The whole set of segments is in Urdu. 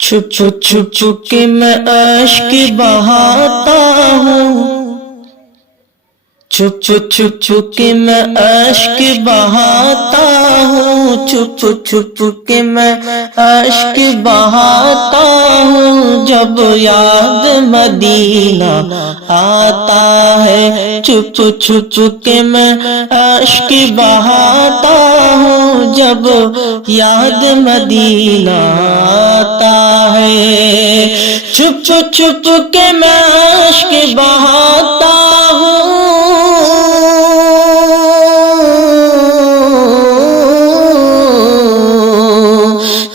چھپ چھپ کے میں اشک بہاتا ہوں، چھپ چھپ کے میں اشک بہاتا ہوں، چھپ چھپ کے میں اشک بہاتا ہوں، جب یاد مدینہ آتا ہے، چھپ چھپ کے میں اشک بہاتا ہوں، جب یاد مدینہ آتا ہے، چھپ چھپ کے میں اشک بہاتا ہوں،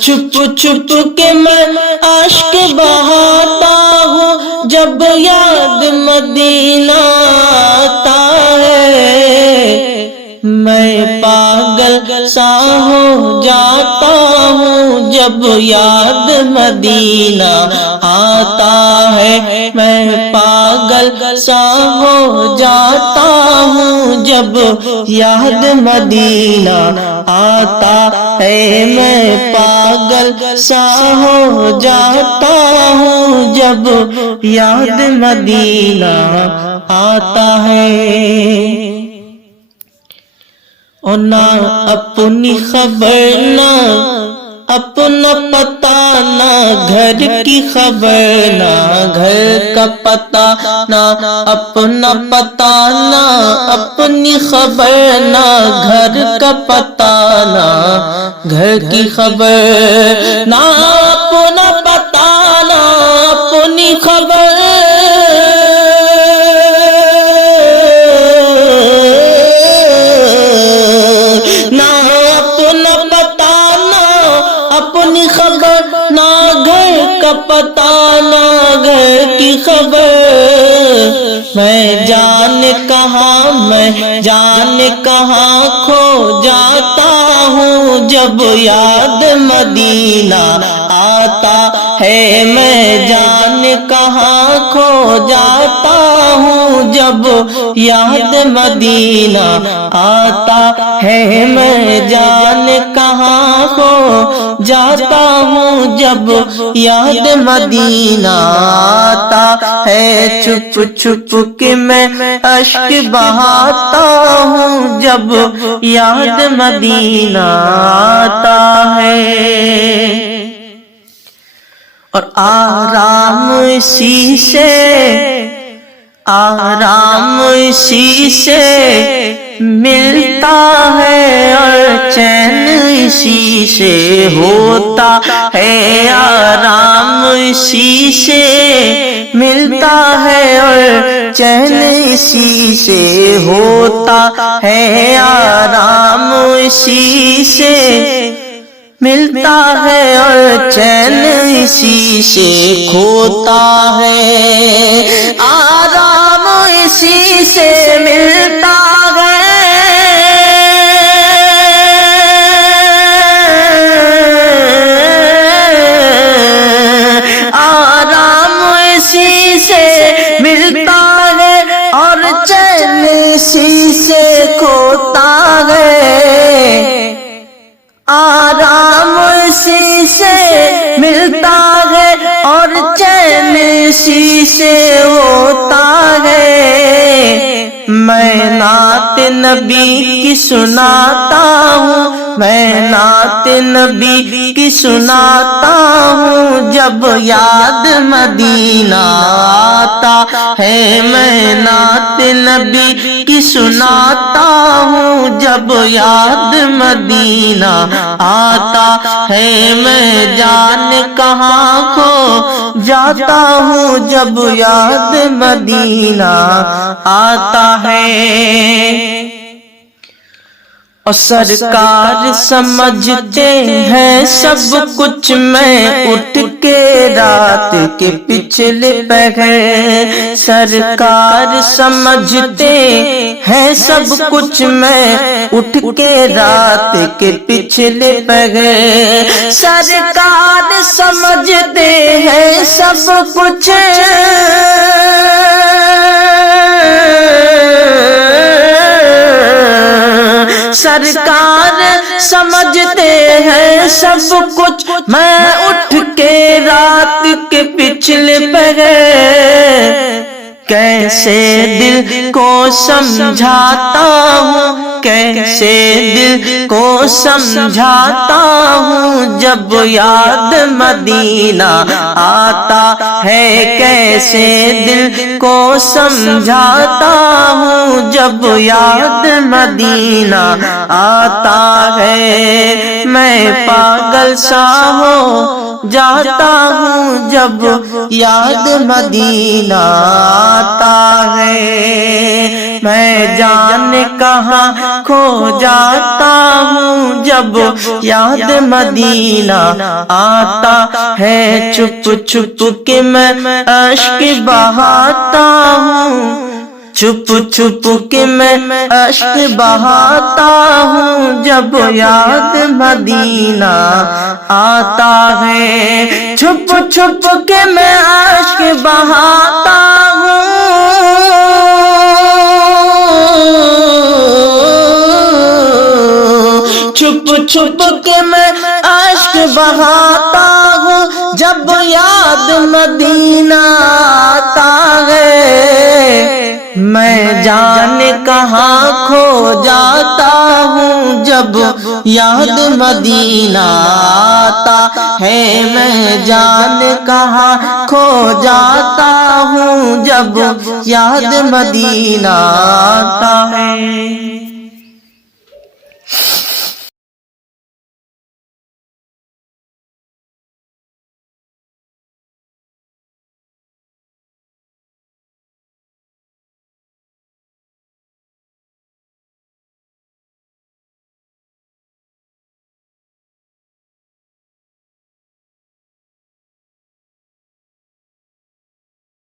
چھپ چھپ کے میں اشک بہاتا ہوں، جب یاد مدینہ آتا ہے، میں پاگل سا ہو جاتا ہوں، جب یاد مدینہ آتا ہے، میں پاگل سا ہو جاتا ہوں، جب یاد مدینہ آتا ہے، میں پاگل سا ہو جاتا ہوں، جب یاد مدینہ آتا ہے، اور نہ اپنی خبر نہ اپنا پتہ، نہ گھر کی خبر نہ گھر کا پتہ، نہ اپنا پتہ نہ اپنی خبر، نہ گھر کا پتہ نہ گھر کی خبر، نہ اپنا پتہ نہ اپنی خبر، نہ اپنا پتہ نہ اپنی خبر، نہ گھر کا پتہ نہ گھر کی خبر، میں جانے کہاں کھو جاتا ہوں، جب یاد مدینہ آتا ہے، میں جانے کہاں کھو جاتا ہوں، جب یاد مدینہ آتا ہے، میں جانے کہاں کھو جاتا ہوں، جب یاد مدینہ آتا ہے، چھپ چھپ کے میں اشک بہاتا ہوں، جب یاد مدینہ آتا ہے، اور آرام اسی سے ملتا ہے، اور چین اسی سے ہوتا ہے، آرام اسی سے ملتا ہے، اور چین اسی سے ہوتا ہے، آرام اسی سے ملتا ہے، اور چین اسی سے کھوتا ہے، آرام اسی سے ملتا ہے، آرام اسی سے ملتا ہے، اور چین اسی سے کھوتا ہے، آرام اسی سے ملتا ہے، اور چین اسی سے ہوتا ہے، میں نعت نبی کی سناتا ہوں، میں نعت نبی کی سناتا ہوں، جب یاد مدینہ آتا ہے، میں نعت نبی کی سناتا ہوں، جب یاد مدینہ آتا ہے، میں جانے کہاں کھو جاتا ہوں، جب یاد مدینہ آتا ہے، اور سرکار سمجھتے ہیں سب کچھ، میں اٹھ کے رات کے پچھلے پہر، سرکار سمجھتے ہیں سب کچھ، میں اٹھ کے رات کے پچھلے پہر، سرکار سمجھتے ہیں سب کچھ، سرکار سمجھتے ہیں سب کچھ، میں اٹھ کے رات کے پچھلے پہر کیسے دل کو سمجھاتا ہوں، کیسے دل کو سمجھاتا ہوں جب یاد مدینہ آتا ہے، کیسے دل کو سمجھاتا ہوں جب یاد مدینہ آتا ہے۔ میں پاگل سا ہو جاتا ہوں جب یاد مدینہ آتا ہے، میں جانے کہاں کھو جاتا ہوں جب یاد مدینہ آتا ہے۔ چھپ چھپ کے میں اشک بہاتا ہوں، چھپ چھپ کے میں اشک بہاتا ہوں جب یاد مدینہ آتا ہے، چھپ چھپ کے میں اشک بہاتا ہوں، چھپ چھپ کے میں اشک بہاتا ہوں جب یاد مدینہ آتا ہے۔ میں جانے کہاں کھو جاتا ہوں جب یاد مدینہ آتا ہے، میں جانے کہاں کھو جاتا ہوں جب یاد مدینہ آتا ہے۔